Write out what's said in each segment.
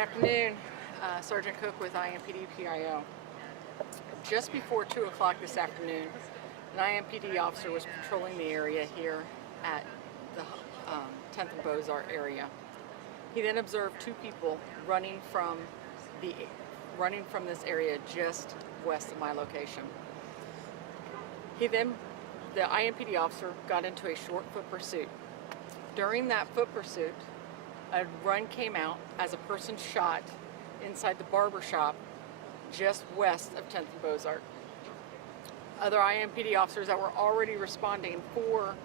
Afternoon, Sergeant Cook with IMPD PIO. Just before 2 o'clock this afternoon, an IMPD officer was patrolling the area here at the 10th and Beaux-Arts area. He then observed two people running from this area just west of my location. The IMPD officer got into a short foot pursuit. During that foot pursuit, a run came out as a person shot inside the barber shop just west of 10th and Beaux-Arts. Other IMPD officers that were already responding for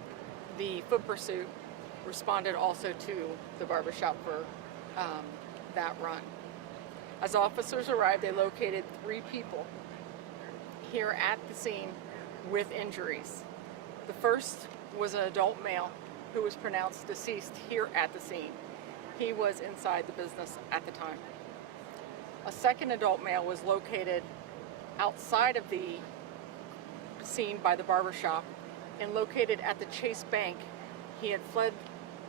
the foot pursuit responded also to the barber shop for that run. As officers arrived, they located three people here at the scene with injuries. The first was an adult male who was pronounced deceased here at the scene. He was inside the business at the time. A second adult male was located outside of the scene by the barber shop and located at the Chase Bank. He had fled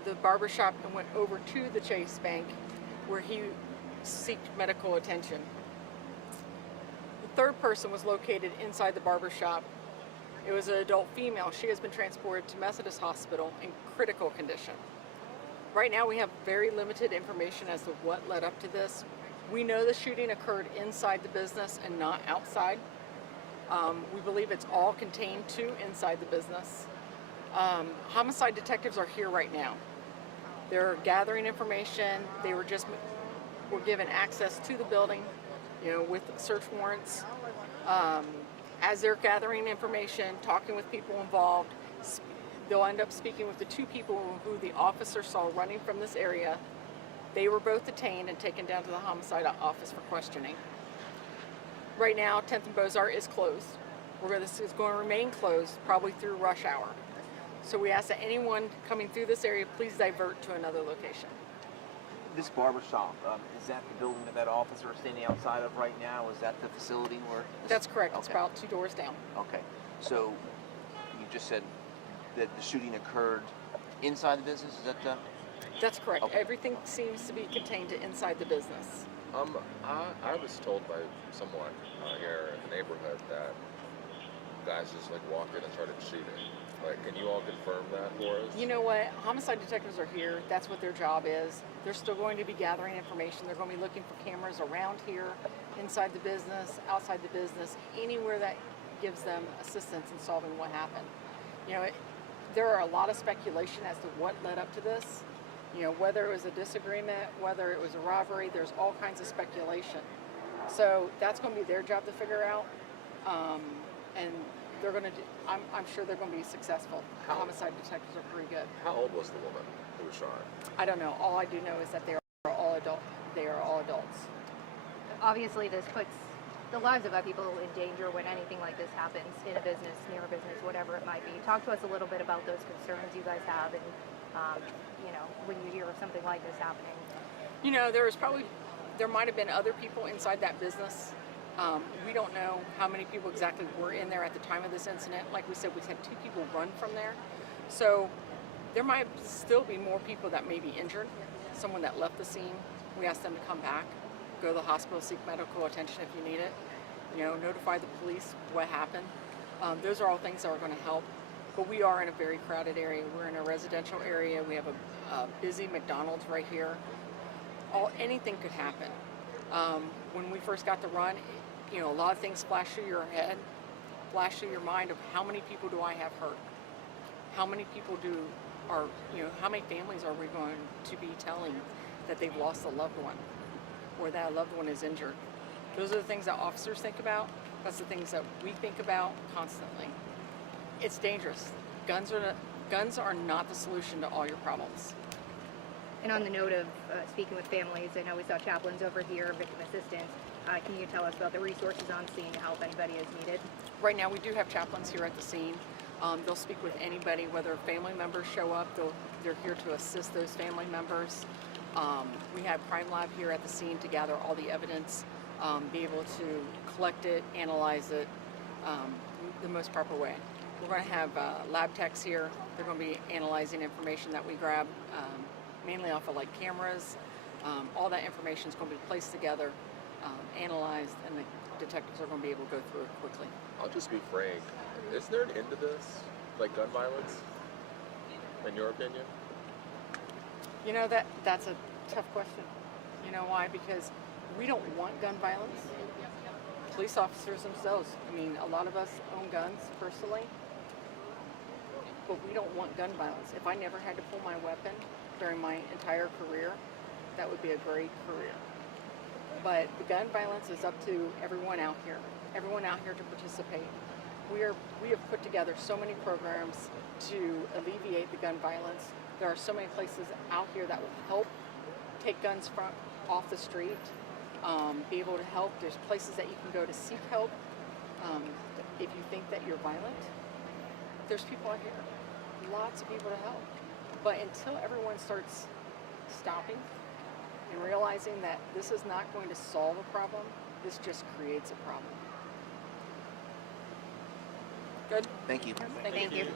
the barber shop and went over to the Chase Bank where he sought medical attention. The third person was located inside the barber shop. It was an adult female. She has been transported to Methodist Hospital in critical condition. Right now we have very limited information as to what led up to this. We know the shooting occurred inside the business and not outside. We believe it's all contained to inside the business. Homicide detectives are here right now. They're gathering information. They were given access to the building, with search warrants. As they're gathering information, talking with people involved, they'll end up speaking with the two people who the officer saw running from this area. They were both detained and taken down to the homicide office for questioning. Right now, 10th and Beaux-Arts is closed. This is going to remain closed probably through rush hour. So we ask that anyone coming through this area please divert to another location. This barber shop, is that the building that officer is standing outside of right now? Is that the facility where? That's correct. Okay. It's about 2 doors down. Okay. So you just said that the shooting occurred inside the business? Is that That's correct. Okay. Everything seems to be contained to inside the business. I was told by someone here in the neighborhood that guys just walked in and started shooting. Can you all confirm that for us? You know what? Homicide detectives are here. That's what their job is. They're still going to be gathering information. They're going to be looking for cameras around here, inside the business, outside the business, anywhere that gives them assistance in solving what happened. There are a lot of speculation as to what led up to this. Whether it was a disagreement, whether it was a robbery, there's all kinds of speculation. So that's going to be their job to figure out. And they're going to do, I'm sure they're going to be successful. The homicide detectives are pretty good. How old was the woman who was shot? I don't know. All I do know is that they are all adults. Obviously, this puts the lives of other people in danger when anything like this happens in a business, near a business, whatever it might be. Talk to us a little bit about those concerns you guys have, and when you hear of something like this happening. There might have been other people inside that business. We don't know how many people exactly were in there at the time of this incident. Like we said, we had two people run from there. So there might still be more people that may be injured, someone that left the scene. We asked them to come back, go to the hospital, seek medical attention if you need it, notify the police what happened. Those are all things that are going to help. But we are in a very crowded area. We're in a residential area. We have a busy McDonald's right here. Anything could happen. When we first got the run, a lot of things flash through your head, flash through your mind of how many people do I have hurt? How many people how many families are we going to be telling that they've lost a loved one or that a loved one is injured? Those are the things that officers think about. That's the things that we think about constantly. It's dangerous. Guns are not the solution to all your problems. And on the note of speaking with families, I know we saw chaplains over here, victim assistance. Can you tell us about the resources on scene to help anybody as needed? Right now we do have chaplains here at the scene. They'll speak with anybody, whether family members show up, they're here to assist those family members. We have Crime Lab here at the scene to gather all the evidence, be able to collect it, analyze it the most proper way. We're going to have lab techs here. They're going to be analyzing information that we grab mainly off of cameras, All that information is going to be placed together, analyzed, and the detectives are going to be able to go through it quickly. I'll just be frank. Is there an end to this? Like gun violence? In your opinion? You know, that's a tough question. You know why? Because we don't want gun violence. Police officers themselves, I mean, a lot of us own guns personally, but we don't want gun violence. If I never had to pull my weapon during my entire career, that would be a great career. But the gun violence is up to everyone out here to participate. We have put together so many programs to alleviate the gun violence. There are so many places out here that will help take guns off the street, be able to help. There's places that you can go to seek help. If you think that you're violent, there's people out here, lots of people to help. But until everyone starts stopping and realizing that this is not going to solve a problem, this just creates a problem. Good? Thank you. Thank you.